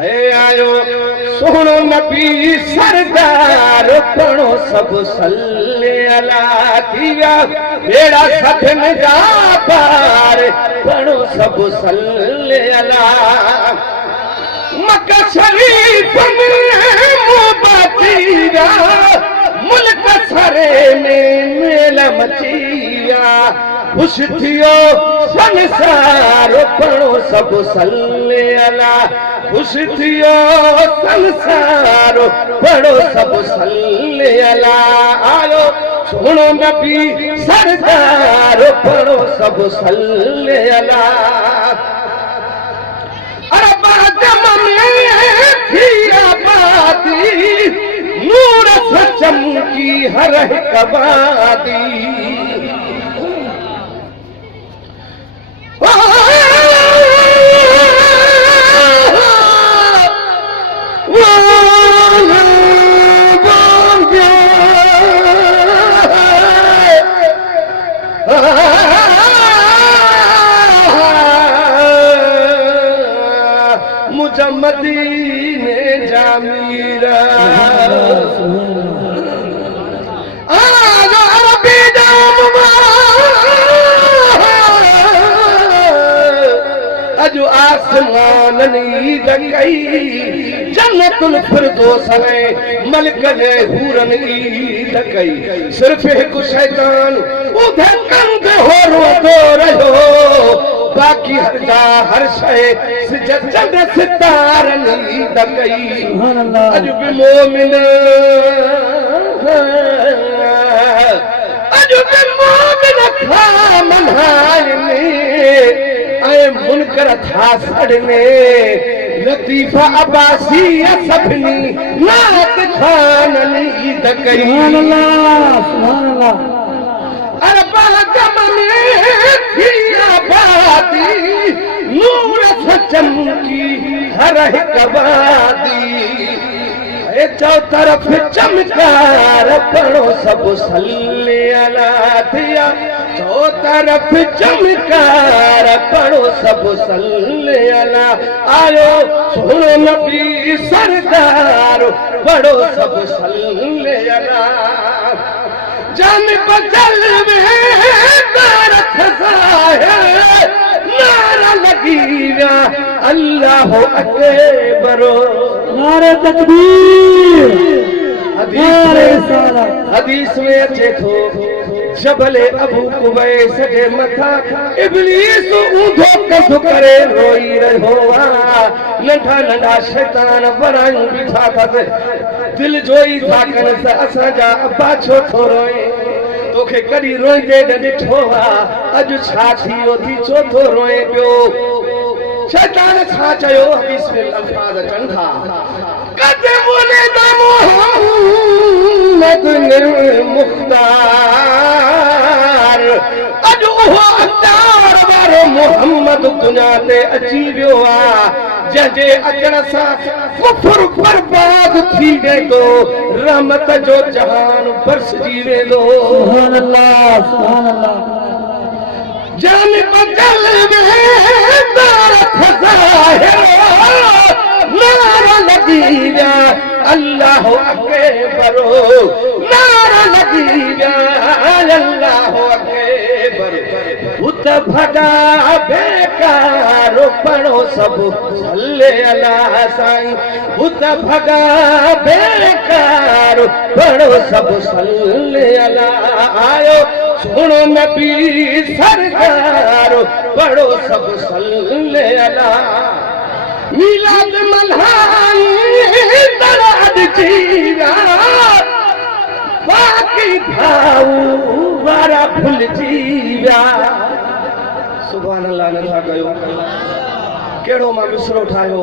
है आयो सोहणो नबी सरदार पणो सब सल्ले अला थिया बेड़ा सठन जा पार पणो सब सल्ले अला मक्का शरीफ में मोहब्बतिया मुल्क सरे में मेला मचिया खुश थियो संसार पणो सब सल्ले अला खुश थियो संसार पणो सब सल्ले अला आयो सुनो नबी सरदार पणो सब सल्ले अला अरबादम में थी आबादी नूर से चमकी हर कबादी मदीने जामीरा अजो आसमान नी दकई जन्नतुल फिरदौस में मलिक ने हूरन ई दकई सिर्फ एक शैतान उधर कंध हो रोतो रहो बाकी हरदा हर शय चंद सितारन ई दकई अजो भी मोमिन अजो भी मोमिन खा मनहायने आए मुनकर था सड़ने लतीफा अब्बासी सभनी नात खान नी दकई सुभान अल्लाह अरबा जमने थी आबादी नूर से चमकी हर कबादी चौ तरफ चमकार पणो सब सल्ले अला थिया चौ तरफ चमकार पणो सब सल्ले अला आयो सुनो नबी सरदार पणो सब सल्ले अला जान बदल में तारत ज़ाहिर नारा लगी व्या अल्लाह अकबर नारे तकबीर हदीस में अचे थो जबले अबू कुबैस जे मथा इब्लीस ऊंधो कस करे रोई रहो नंढा नंढा शैतान बरायूं बीठा थस दिल जोई था कन से असा जा अब्बा छो थो रोए तोखे कदी रोईंदे न ॾिठो अज छा थियो थी छो थो रोए पियो शैतान छा चयो हदीस में अल्फाज अचनि था कदे बोले मोहम्मद मुख्तार अज उहो अख्तार वारो मोहम्मद दुनिया ते अची वियो जंहिंजे अचण सां कुफर बर्बाद थी वेंदो रहमत जो जहान बरसजी वेंदो सुभान अल्लाह जान बदल में तारत ज़ाहिर नारा लगी व्या अल्लाह अकबर नारा लगी व्या अल्लाह अकबर उत भगा बेकार पणो सब सल्ले अला साईं उत भगा बेकार पणो सब सल्ले अला आयो सुनो नबी सरदार पढ़ो सब सल्ले अला मिलाद मल्हाई दराद जीवा बाकी भाऊ वारा भूल जीवा सुभान अल्लाह ने था कयो केड़ो मां मिसरो ठायो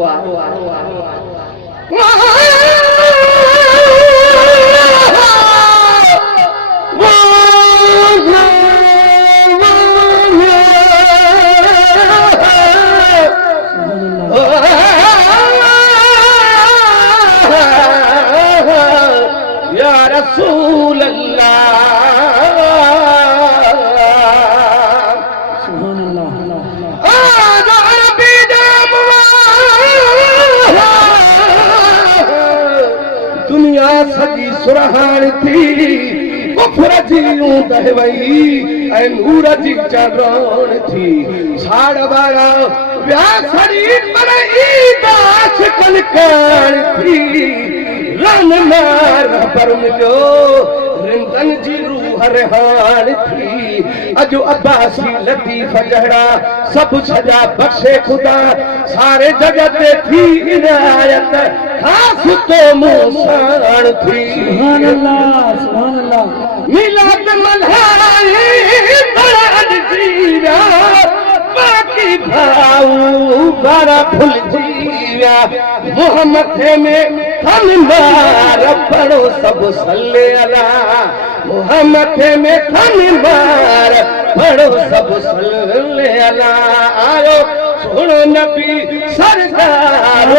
या रसूल अल्लाह सुरहान थी कुफर जी ऊंदहि वई ऐं नूर जी चरण थी साड़ वारा व्यासरी पर ईदास कलकान थी रन मार पर मिलो रिंदन जी रूह रेहान थी अजो अब्बासी लतीफ जहड़ा सब सजा बख्शे खुदा सारे जगत थी इनायत खास तो मुसान थी सुभान अल्लाह मिलाद मल्हाई बराद जीवा बाकी भाऊ बारा फुल जीवा मोहम्मद में हम मार पढ़ो सब सल्ले अला मोहम्मद में हम मार पढ़ो सब सल्ले अला आयो सुनो नबी सरकार